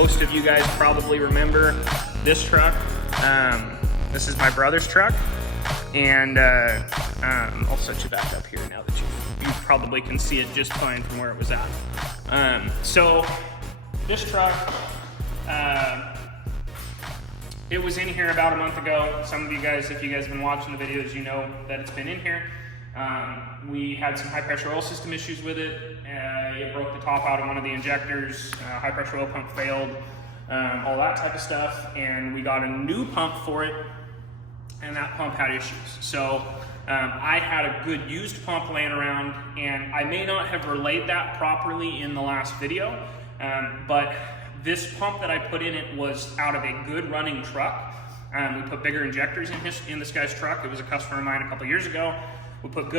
most of you guys probably remember this truck. This is my brother's truck, and I'll set you back up here now that you probably can see it just fine from where it was at. So this truck, it was in here about a month ago. Some of you guys, if you guys have been watching the videos, you know that it's been in here. We had some high pressure oil system issues with it. It broke the top out of one of the injectors, high pressure oil pump failed, all that type of stuff. And we got a new pump for it, and that pump had issues. So I had a good used pump laying around, and I may not have relayed that properly in the last video, but this pump that I put in it was out of a good running truck. We put bigger injectors in this guy's truck. It was a customer of mine a couple years ago. We put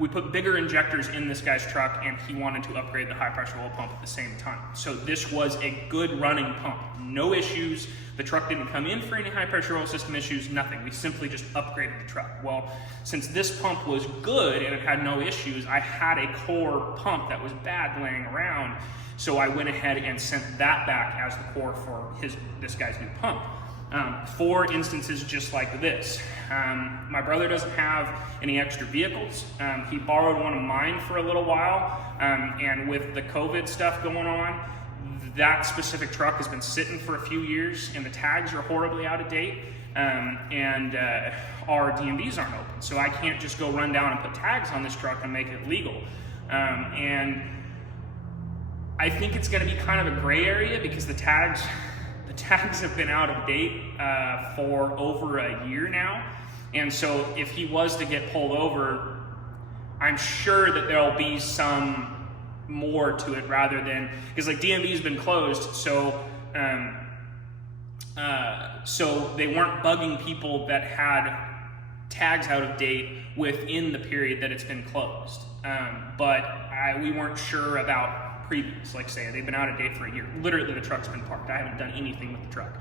we put bigger injectors in this guy's truck, and he wanted to upgrade the high pressure oil pump at the same time. So this was a good running pump, no issues. The truck didn't come in for any high pressure oil system issues, nothing. We simply just upgraded the truck. Well, since this pump was good and it had no issues, I had a core pump that was bad laying around. So I went ahead and sent that back as the core for this guy's new pump. For instances just like this. My brother doesn't have any extra vehicles. He borrowed one of mine for a little while, and with the COVID stuff going on, that specific truck has been sitting for a few years, and the tags are horribly out of date, and our DMVs aren't open. So I can't just go run down and put tags on this truck and make it legal. And I think it's gonna be kind of a gray area because the tags have been out of date for over a year now. And so if he was to get pulled over, I'm sure that there'll be some more to it rather than, because like DMV's been closed, so so they weren't bugging people that had tags out of date within the period that it's been closed. But we weren't sure about previous, like say they've been out of date for a year. Literally the truck's been parked. I haven't done anything with the truck.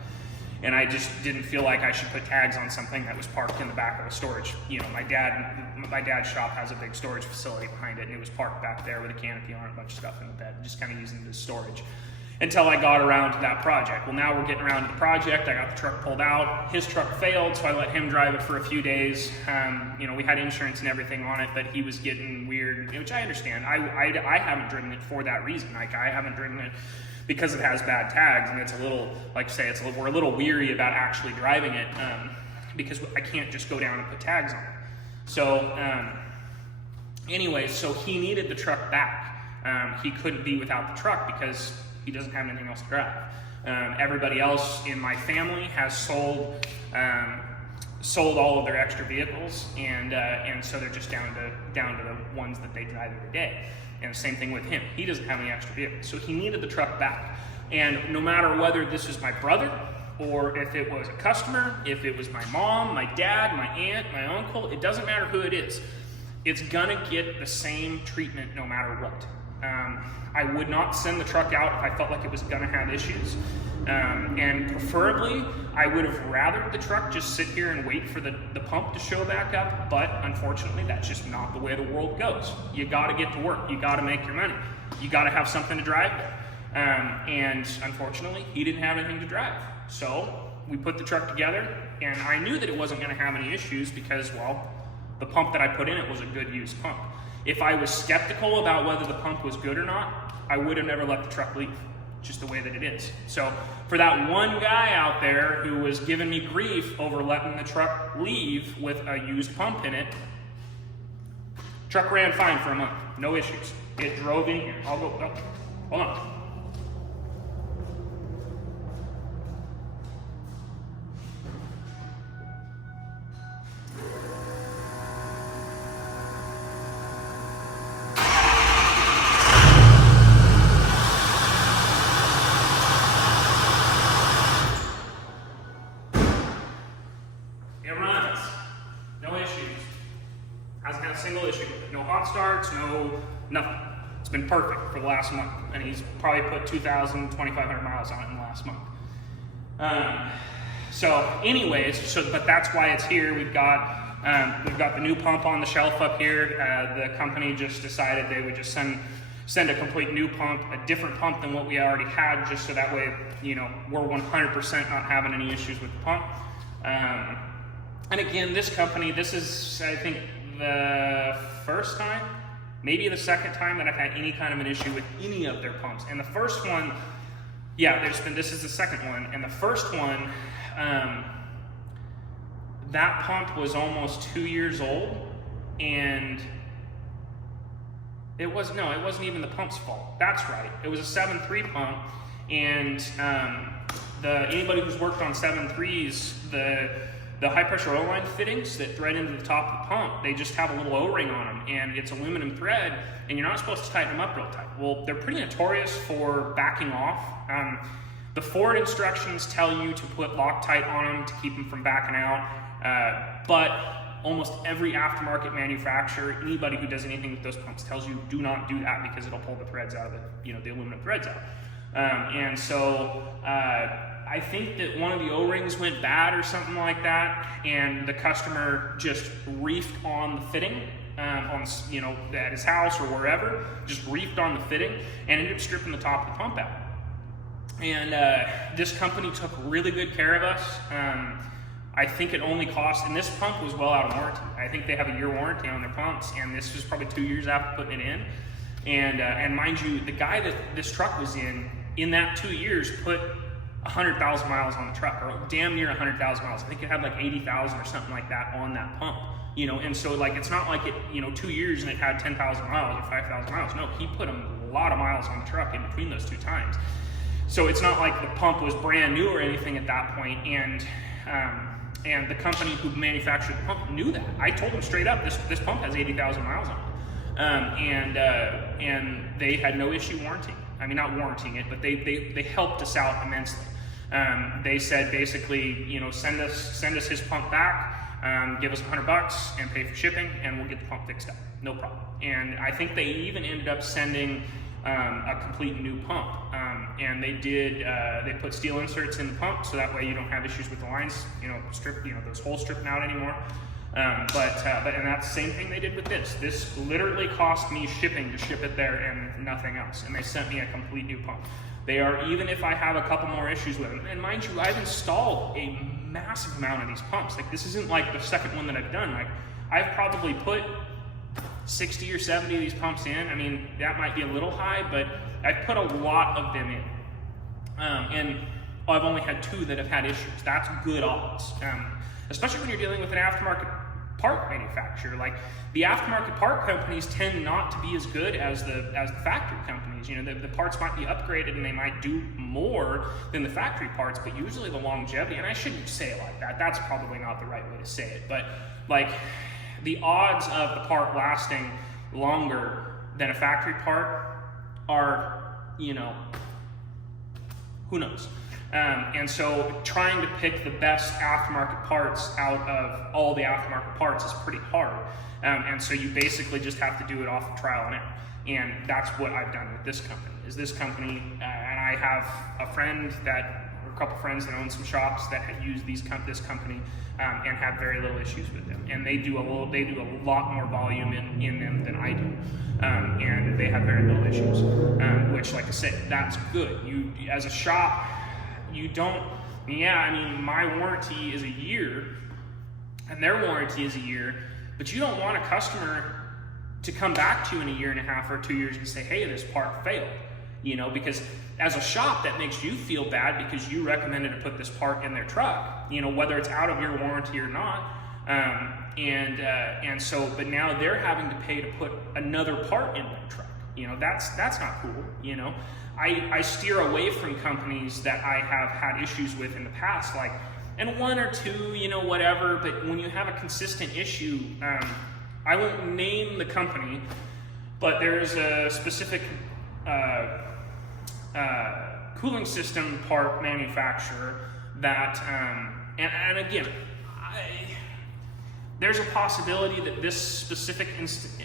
And I just didn't feel like I should put tags on something that was parked in the back of a storage. You know, my dad's shop has a big storage facility behind it, and it was parked back there with a canopy on it, a bunch of stuff in the bed, just kind of using it as storage. Until I got around to that project. Well, now we're getting around to the project. I got the truck pulled out. His truck failed, so I let him drive it for a few days. You know, we had insurance and everything on it, but he was getting weird, which I understand. I haven't driven it for that reason. Like, I haven't driven it because it has bad tags, and it's a little, like say, we're a little weary about actually driving it because I can't just go down and put tags on it. So, anyways, so he needed the truck back. He couldn't be without the truck because he doesn't have anything else to drive. Everybody else in my family has sold all of their extra vehicles, and so they're just down to the ones that they drive every day. And the same thing with him. He doesn't have any extra vehicles, so he needed the truck back. And no matter whether this was my brother, or if it was a customer, if it was my mom, my dad, my aunt, my uncle, it doesn't matter who it is. It's gonna get the same treatment no matter what. I would not send the truck out if I felt like it was gonna have issues. And preferably, I would have rathered the truck just sit here and wait for the pump to show back up, but unfortunately, that's just not the way the world goes. You gotta get to work, you gotta make your money, you gotta have something to drive there. And unfortunately, he didn't have anything to drive. So we put the truck together, and I knew that it wasn't gonna have any issues because, well, the pump that I put in it was a good used pump. If I was skeptical about whether the pump was good or not, I would have never let the truck leave, just the way that it is. So for that one guy out there who was giving me grief over letting the truck leave with a used pump in it, truck ran fine for a month, no issues. It drove in here. Hold on. Hasn't had a single issue with it. No hot starts, no nothing. It's been perfect for the last month, and he's probably put 2,000, 2,500 miles on it in the last month. So anyways, but that's why it's here. We've got the new pump on the shelf up here. The company just decided they would just send send a complete new pump, a different pump than what we already had, just so that way, you know, we're 100% not having any issues with the pump. And again, this company, this is, I think, the first time, maybe the second time that I've had any kind of an issue with any of their pumps. And the first one, yeah, this is the second one. And the first one, that pump was almost 2 years old, and it wasn't even the pump's fault. That's right. It was a 7.3 pump, and anybody who's worked on 7.3s, the high pressure oil line fittings that thread into the top of the pump, they just have a little O-ring on them, and it's aluminum thread, and you're not supposed to tighten them up real tight. Well, they're pretty notorious for backing off. The Ford instructions tell you to put Loctite on them to keep them from backing out, but almost every aftermarket manufacturer, anybody who does anything with those pumps, tells you do not do that because it'll pull the threads out of the aluminum threads out. And so I think that one of the O-rings went bad or something like that, and the customer just reefed on the fitting at his house or wherever, just reefed on the fitting and ended up stripping the top of the pump out. And this company took really good care of us. I think it only cost, and this pump was well out of warranty. I think they have a year warranty on their pumps, and this was probably 2 years after putting it in. And mind you, the guy that this truck was in that 2 years, put 100,000 miles on the truck, or damn near 100,000 miles. I think it had like 80,000 or something like that on that pump. You know, and so like it's not like it, 2 years and it had 10,000 miles or 5,000 miles. No, he put a lot of miles on the truck in between those two times. So it's not like the pump was brand new or anything at that point. And the company who manufactured the pump knew that. I told them straight up, this pump has 80,000 miles on it. And they had no issue warranting. I mean, not warranting it, but they helped us out immensely. They said basically, send us his pump back, give us $100 and pay for shipping, and we'll get the pump fixed up. No problem. And I think they even ended up sending a complete new pump. And they put steel inserts in the pump, so that way you don't have issues with the lines, those holes stripping out anymore. And that's the same thing they did with this. This literally cost me shipping to ship it there and nothing else. And they sent me a complete new pump. They are, even if I have a couple more issues with them, and mind you, I've installed a massive amount of these pumps. Like, this isn't like the second one that I've done. Like, I've probably put 60 or 70 of these pumps in. I mean, that might be a little high, but I've put a lot of them in. And I've only had 2 that have had issues. That's good odds. Especially when you're dealing with an aftermarket part manufacturer. Like, the aftermarket part companies tend not to be as good as the factory companies. The parts might be upgraded and they might do more than the factory parts, but usually the longevity, and I shouldn't say it like that, that's probably not the right way to say it, but like, the odds of the part lasting longer than a factory part are, who knows? And so trying to pick the best aftermarket parts out of all the aftermarket parts is pretty hard. And so you basically just have to do it off of trial and error. And that's what I've done with this company. And I have a couple friends that own some shops that use this company and have very little issues with them. And they do a lot more volume in them than I do. And they have very little issues, which, like I said, that's good. You, as a shop, my warranty is a year and their warranty is a year, but you don't want a customer to come back to you in a year and a half or 2 years and say, hey, this part failed, because as a shop, that makes you feel bad because you recommended to put this part in their truck, whether it's out of your warranty or not. But now they're having to pay to put another part in their truck. That's not cool. I steer away from companies that I have had issues with in the past, and 1 or 2, whatever, but when you have a consistent issue, I won't name the company, but there's a specific cooling system part manufacturer that, and again, there's a possibility that this specific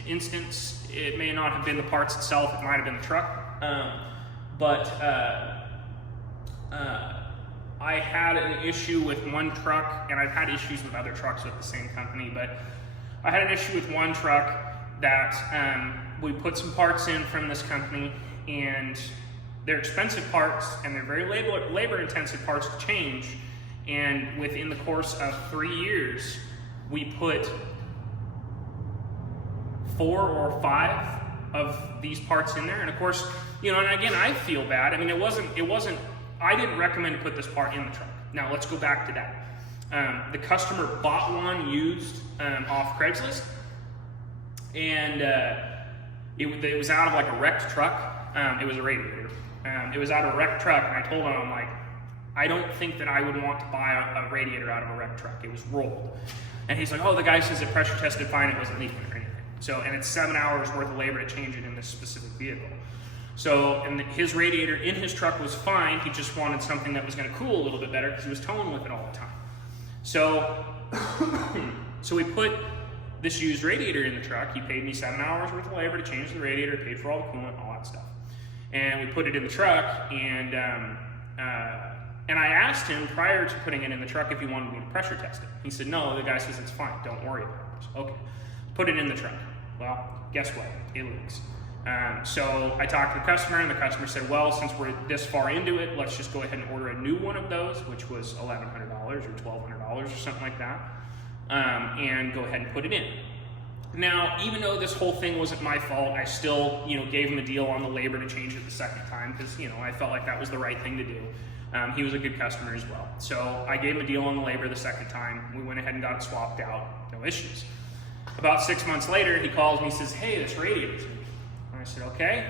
instance, it may not have been the parts itself, it might have been the truck, but I had an issue with one truck, and I've had issues with other trucks with the same company, but I had an issue with one truck that we put some parts in from this company, and they're expensive parts, and they're very labor-intensive parts to change. And within the course of 3 years, we put 4 or 5 of these parts in there. And of course, you know, and again, I feel bad. I mean, it wasn't, I didn't recommend to put this part in the truck. Now let's go back to that. The customer bought one used off Craigslist, and it was out of like a wrecked truck. It was a radiator. It was out of a wrecked truck, and I told him, I'm like, I don't think that I would want to buy a radiator out of a wrecked truck. It was rolled. And he's like, oh, the guy says it pressure tested fine, it wasn't leaking or anything. So, and it's 7 hours worth of labor to change it in this specific vehicle. So, and his radiator in his truck was fine. He just wanted something that was going to cool a little bit better because he was towing with it all the time. So, so we put this used radiator in the truck. He paid me 7 hours worth of labor to change the radiator, paid for all the coolant, all that stuff. And we put it in the truck, and I asked him prior to putting it in the truck if he wanted me to pressure test it. He said, no, the guy says it's fine, don't worry about it. Okay, put it in the truck. Well, guess what? It leaks. So I talked to the customer, and the customer said, well, since we're this far into it, let's just go ahead and order a new one of those, which was $1,100 or $1,200 or something like that, and go ahead and put it in. Now, even though this whole thing wasn't my fault, I still, you know, gave him a deal on the labor to change it the second time because, you know, I felt like that was the right thing to do. He was a good customer as well. So I gave him a deal on the labor the second time. We went ahead and got it swapped out, no issues. About 6 months later, he calls me, he says, hey, this radiator's leaking. I said, okay.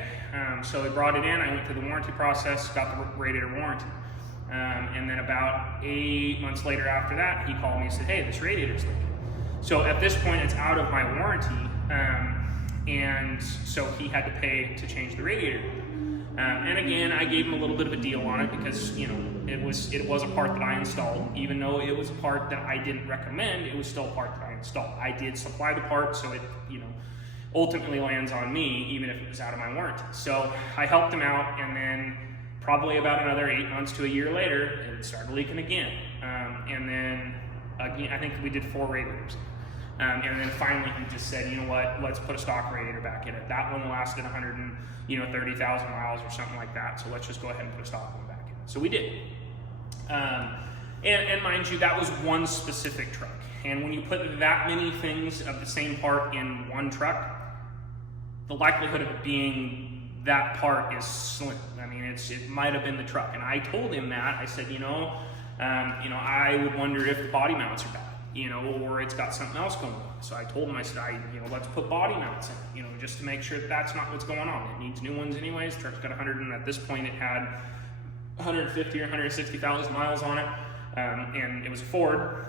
So he brought it in, I went through the warranty process, got the radiator warranty. And then about 8 months later after that, he called me and said, hey, this radiator's leaking. So at this point, it's out of my warranty, and so he had to pay to change the radiator. And again, I gave him a little bit of a deal on it because, you know, it was a part that I installed. Even though it was a part that I didn't recommend, it was still a part that I installed. I did supply the part, so it, you know, ultimately lands on me, even if it was out of my warranty. So I helped him out, and then probably about another 8 months to a year later, it started leaking again. And then again, I think we did 4 radiators. And then finally he just said, you know what, let's put a stock radiator back in it. That one lasted 130,000 miles or something like that, so let's just go ahead and put a stock one back in it. So we did. And mind you, that was one specific truck. And when you put that many things of the same part in one truck, the likelihood of it being that part is slim. I mean, it might have been the truck. And I told him that. I said, I would wonder if the body mounts are bad, or it's got something else going on. So I told him, I said, let's put body mounts in, just to make sure that that's not what's going on. It needs new ones anyways. The truck's got 100, and at this point it had 150 or 160,000 miles on it. And it was a Ford.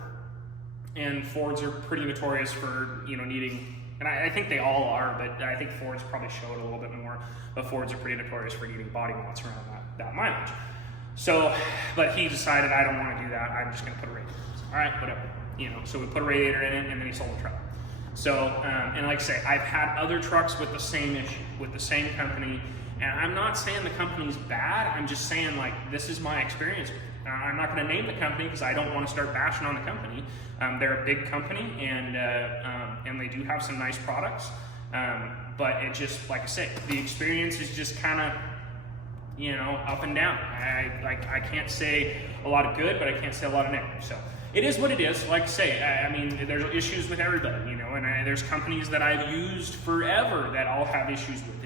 And Fords are pretty notorious for, needing, and I think they all are, but I think Fords probably show it a little bit more, but Fords are pretty notorious for needing body mounts around that mileage. So, but he decided, I don't want to do that, I'm just going to put a radiator in. All right, whatever. So we put a radiator in it, and then he sold the truck. So, and like I say, I've had other trucks with the same issue, with the same company, and I'm not saying the company's bad, I'm just saying, this is my experience with it. I'm not going to name the company because I don't want to start bashing on the company. They're a big company, and they do have some nice products. But it just, like I say, the experience is just kind of, up and down. I can't say a lot of good, but I can't say a lot of negative. So it is what it is. Like I say, I mean, there's issues with everybody, and there's companies that I've used forever that all have issues with.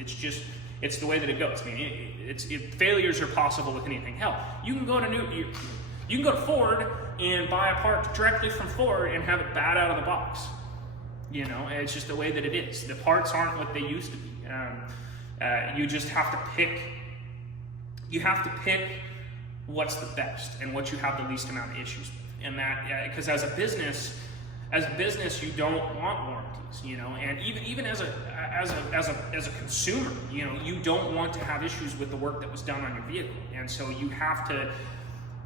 It's the way that it goes. I mean, failures are possible with anything. Hell, you can go to Ford and buy a part directly from Ford and have it bad out of the box. It's just the way that it is. The parts aren't what they used to be. You just have to pick. You have to pick what's the best and what you have the least amount of issues with. And that, because as a business, you don't want warranties, and even as a consumer, you don't want to have issues with the work that was done on your vehicle. And so you have to,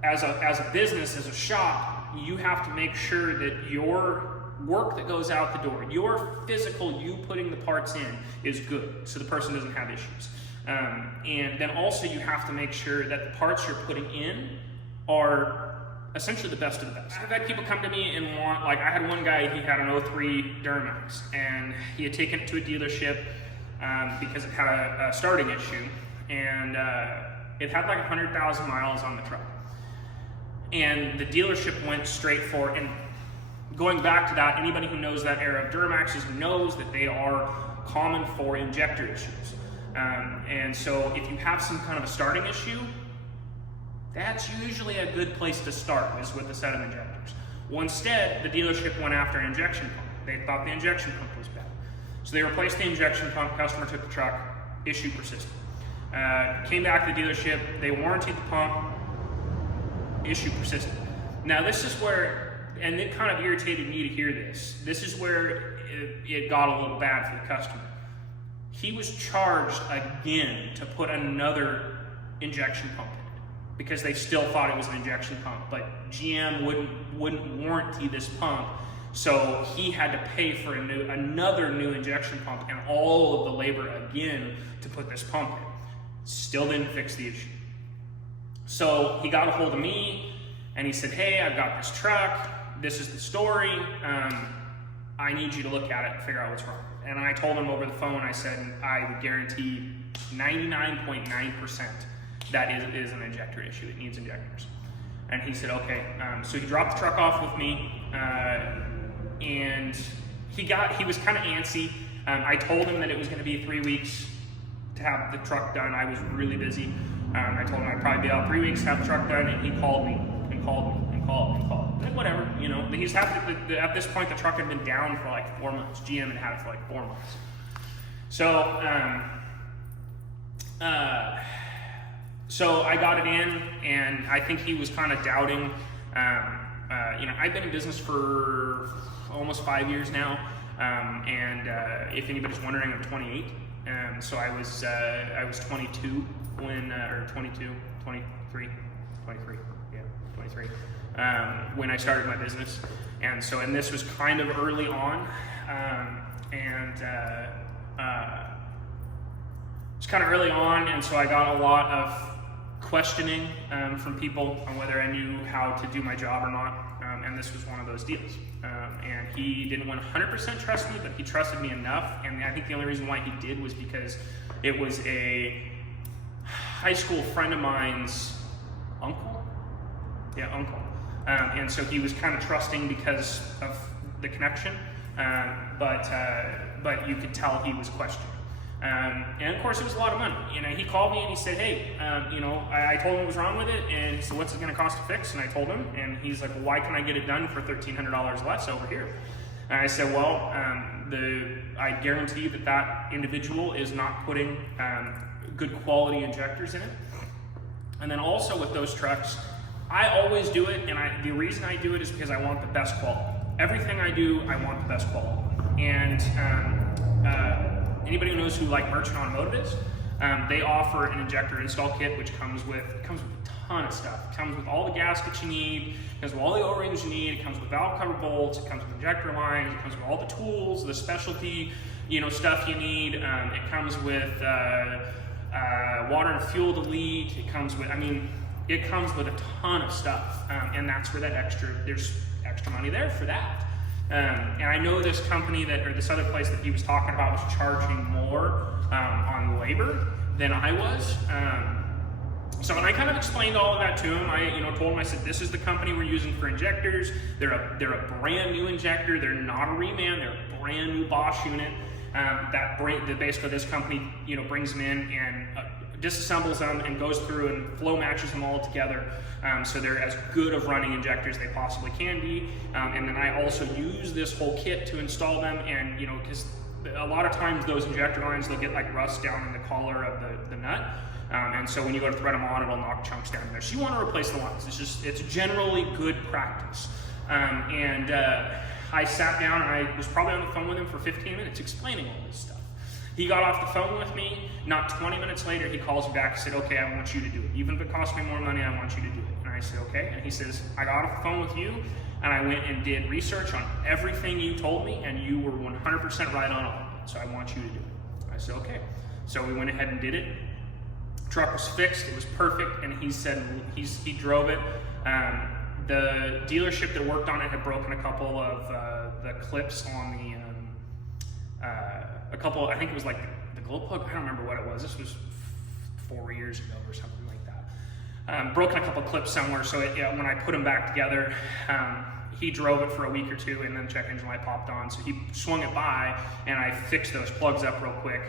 as a business, as a shop, you have to make sure that your work that goes out the door, your physical, you putting the parts in, is good, so the person doesn't have issues. And then also you have to make sure that the parts you're putting in are essentially the best of the best. I've had people come to me and want, I had one guy, he had an 03 Duramax, and he had taken it to a dealership, because it had a starting issue, and it had like 100,000 miles on the truck. And the dealership went straight for, and going back to that, anybody who knows that era of Duramaxes knows that they are common for injector issues. And so if you have some kind of a starting issue, that's usually a good place to start, is with a set of injectors. Well, instead, the dealership went after an injection pump. They thought the injection pump was bad. So they replaced the injection pump, customer took the truck, issue persisted. Came back to the dealership, they warranted the pump, issue persisted. Now this is where, and it kind of irritated me to hear this, this is where it got a little bad for the customer. He was charged again to put another injection pump in it, because they still thought it was an injection pump, but GM wouldn't warranty this pump, so he had to pay for another new injection pump and all of the labor again to put this pump in. Still didn't fix the issue. So he got a hold of me and he said, hey, I've got this truck, this is the story, I need you to look at it and figure out what's wrong. And I told him over the phone, I said, I would guarantee 99.9% that is an injector issue, it needs injectors. And he said, okay. So he dropped the truck off with me, and he was kind of antsy. I told him that it was gonna be 3 weeks to have the truck done. I was really busy. I told him I'd probably be out 3 weeks to have the truck done, and he called me and called me and called and called. And whatever, you know. He's happy. At this point, the truck had been down for like 4 months. GM had it for like 4 months. So, so I got it in, and I think he was kind of doubting. You know, I've been in business for almost 5 years now, and if anybody's wondering, I'm 28. So I was 22 when, or 22, 23, yeah, 23, when I started my business. And so, and this was kind of early on, it's kind of early on, and so I got a lot of questioning from people on whether I knew how to do my job or not, and this was one of those deals. And he didn't 100% trust me, but he trusted me enough, and I think the only reason why he did was because it was a high school friend of mine's uncle. Yeah, uncle. And so he was kind of trusting because of the connection, but you could tell he was questioning. And of course it was a lot of money. You know, he called me and he said, hey, you know, I told him what was wrong with it, and he said, what's it gonna cost to fix? And I told him, and he's like, well, why can I get it done for $1,300 less over here? And I said, well, I guarantee that individual is not putting good quality injectors in it. And then also with those trucks, I always do it, and the reason I do it is because I want the best quality. Everything I do, I want the best quality. And anybody who knows who like Merchant Automotive is, they offer an injector install kit, which comes with a ton of stuff. It comes with all the gaskets you need, it comes with all the O-rings you need, it comes with valve cover bolts, it comes with injector lines, it comes with all the tools, the specialty, you know, stuff you need. It comes with water and fuel delete. It comes with, I mean, it comes with a ton of stuff, and that's where there's extra money there for that. And I know this company or this other place that he was talking about was charging more on labor than I was. So when I kind of explained all of that to him, I told him, I said, this is the company we're using for injectors. They're a brand new injector. They're not a reman. They're a brand new Bosch unit. That basically this company brings them in and disassembles them and goes through and flow matches them all together, so they're as good of running injectors they possibly can be. And then I also use this whole kit to install them, and because a lot of times those injector lines, they'll get like rust down in the collar of the nut, and so when you go to thread them on, it'll knock chunks down there. So you want to replace the lines. It's generally good practice. I sat down and I was probably on the phone with him for 15 minutes explaining all this stuff. He got off the phone with me. Not 20 minutes later, he calls me back and said, okay, I want you to do it. Even if it costs me more money, I want you to do it. And I said, okay. And he says, I got off the phone with you, and I went and did research on everything you told me, and you were 100% right on all of it. So I want you to do it. I said, okay. So we went ahead and did it. Truck was fixed. It was perfect. And he said he drove it. The dealership that worked on it had broken a couple of the clips on the, I think it was like the glow plug. I don't remember what it was. This was 4 years ago or something like that. Broken a couple clips somewhere, so when I put them back together, he drove it for a week or two, and then check engine light popped on. So he swung it by, and I fixed those plugs up real quick.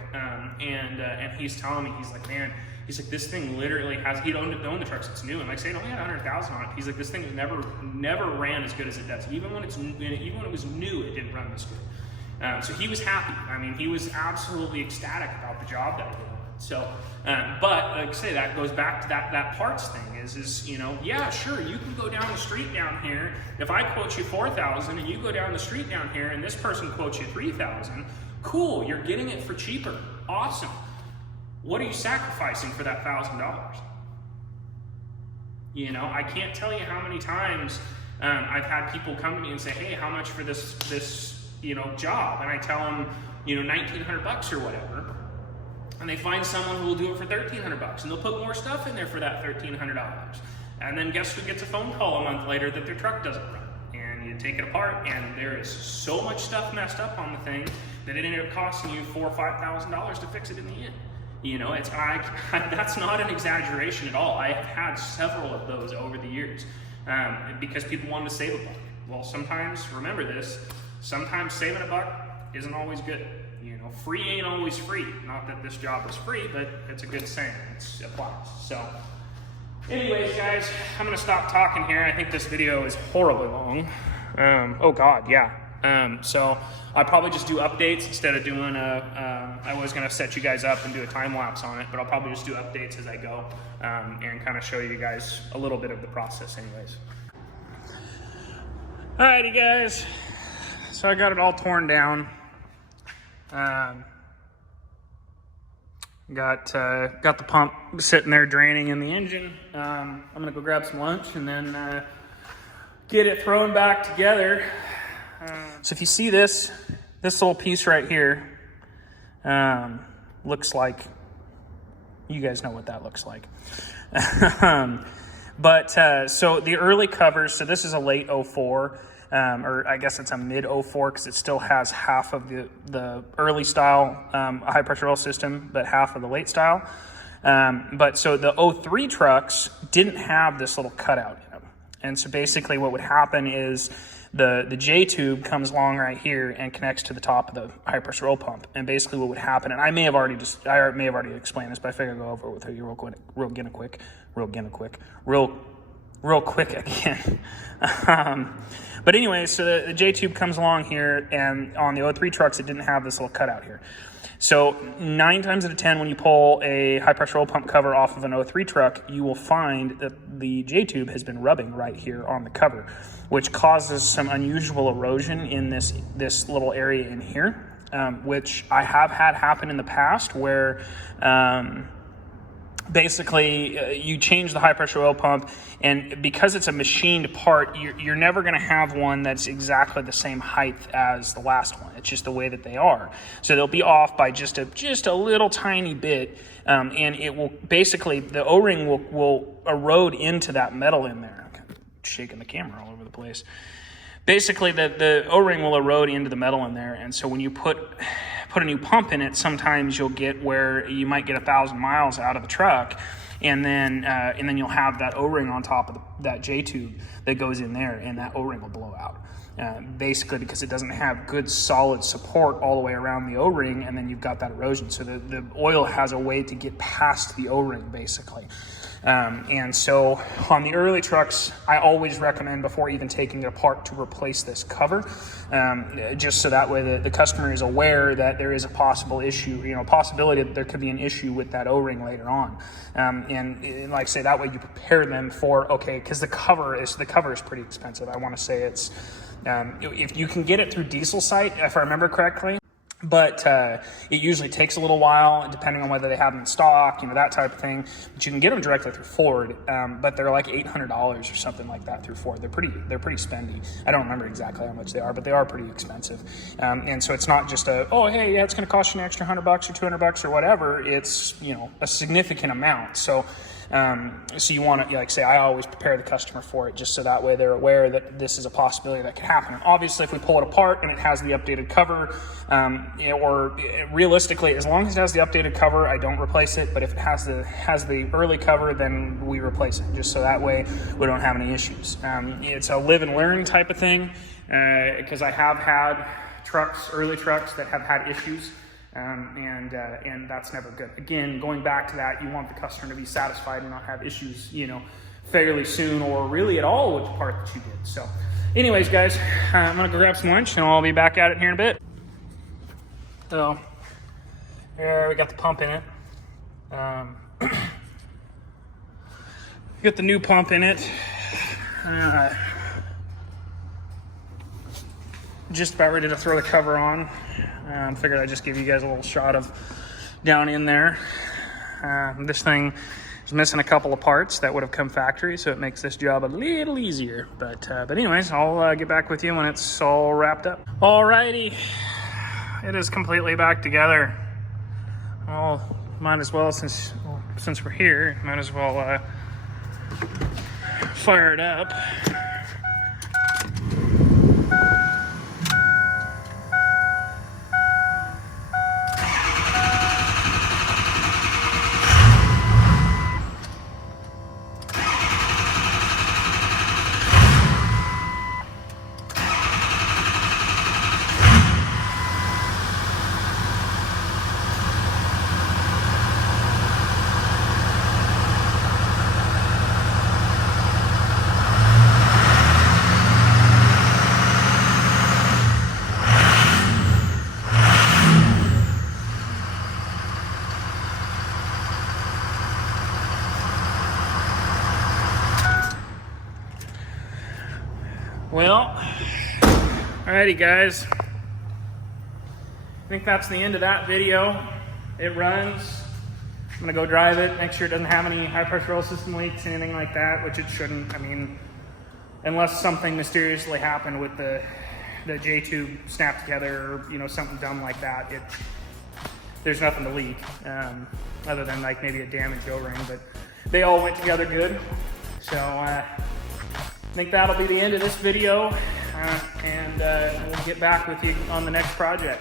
And he's telling me, he's like, man, he's like, this thing literally has, he'd owned the truck since new, and like saying, it only had 100,000 on it. He's like, this thing never ran as good as it does. Even when it was new, it didn't run this good. So he was happy. I mean, he was absolutely ecstatic about the job that I did. So, but like I say, that goes back to that parts thing is, you know, yeah, sure, you can go down the street down here. If I quote you 4,000 and you go down the street down here and this person quotes you 3,000, cool, you're getting it for cheaper. Awesome. What are you sacrificing for that $1,000? You know, I can't tell you how many times I've had people come to me and say, hey, how much for this, you know, job? And I tell them, you know, $1,900 or whatever. And they find someone who will do it for $1,300, and they'll put more stuff in there for that $1,300. And then guess who gets a phone call a month later that their truck doesn't run? And you take it apart, and there is so much stuff messed up on the thing that it ended up costing you $4,000 or $5,000 to fix it in the end. You know, that's not an exaggeration at all. I have had several of those over the years because people wanted to save a buck. Well, sometimes, remember this, sometimes saving a buck isn't always good. You know, free ain't always free. Not that this job is free, but it's a good saying. It applies. So, anyways, guys, I'm going to stop talking here. I think this video is horribly long. Oh, God, yeah. So, I'll probably just do updates instead of doing I was going to set you guys up and do a time lapse on it, but I'll probably just do updates as I go and kind of show you guys a little bit of the process anyways. Alrighty, guys. So, I got it all torn down. Got the pump sitting there draining in the engine. I'm gonna go grab some lunch and then get it thrown back together. So if you see this little piece right here, looks like, you guys know what that looks like. But so the early covers, so this is a late 04. Or I guess it's a mid 04 because it still has half of the early style high pressure oil system, but half of the late style. But so the 03 trucks didn't have this little cutout in them. And so basically what would happen is the J tube comes along right here and connects to the top of the high pressure oil pump. And basically what would happen, and I may have already explained this, but I figured I'd go over it with you real quick again. But anyway, so the J-tube comes along here, and on the 03 trucks, it didn't have this little cutout here. So 9 times out of 10, when you pull a high-pressure oil pump cover off of an 03 truck, you will find that the J-tube has been rubbing right here on the cover, which causes some unusual erosion in this little area in here, which I have had happen in the past where basically you change the high pressure oil pump, and because it's a machined part, you're never going to have one that's exactly the same height as the last one. It's just the way that they are. So they'll be off by just a little tiny bit, and it will basically, the O-ring will erode into that metal in there. I'm kind of shaking the camera all over the place. Basically, the O-ring will erode into the metal in there, and so when you put a new pump in it, sometimes you'll get where you might get 1,000 miles out of the truck, and then you'll have that O-ring on top of that J-tube that goes in there, and that O-ring will blow out. Basically because it doesn't have good solid support all the way around the O-ring, and then you've got that erosion. So the oil has a way to get past the O-ring, basically. And so on the early trucks, I always recommend before even taking it apart to replace this cover, just so that way the customer is aware that there is a possible issue, possibility that there could be an issue with that O-ring later on. And like I say, that way you prepare them for, okay, because the cover is pretty expensive. I want to say it's, if you can get it through Diesel Site, if I remember correctly, but it usually takes a little while, depending on whether they have them in stock, that type of thing. But you can get them directly through Ford, but they're like $800 or something like that through Ford. They're pretty spendy. I don't remember exactly how much they are, but they are pretty expensive. And so it's not just it's going to cost you an extra $100 or $200 or whatever. It's a significant amount. So So you want to, like say, I always prepare the customer for it, just so that way they're aware that this is a possibility that could happen. And obviously, if we pull it apart and it has the updated cover, or realistically, as long as it has the updated cover, I don't replace it. But if it has the early cover, then we replace it, just so that way we don't have any issues. It's a live and learn type of thing, because I have had early trucks that have had issues. And that's never good. Again, going back to that, you want the customer to be satisfied and not have issues, fairly soon or really at all with the part that you did. So anyways, guys, I'm going to go grab some lunch and I'll be back at it here in a bit. So there we got the pump in it. Got the new pump in it. Just about ready to throw the cover on. Figured I'd just give you guys a little shot of down in there. This thing is missing a couple of parts that would have come factory, so it makes this job a little easier. But anyways, I'll get back with you when it's all wrapped up. Alrighty, it is completely back together. Well, might as well, since we're here, might as well fire it up. Well, alrighty guys, I think that's the end of that video. It runs. I'm gonna go drive it, make sure it doesn't have any high pressure oil system leaks, anything like that, which it shouldn't. I mean, unless something mysteriously happened with the J-tube snapped together, or something dumb like that, there's nothing to leak, other than like maybe a damaged O-ring, but they all went together good. So I think that'll be the end of this video, and we'll get back with you on the next project.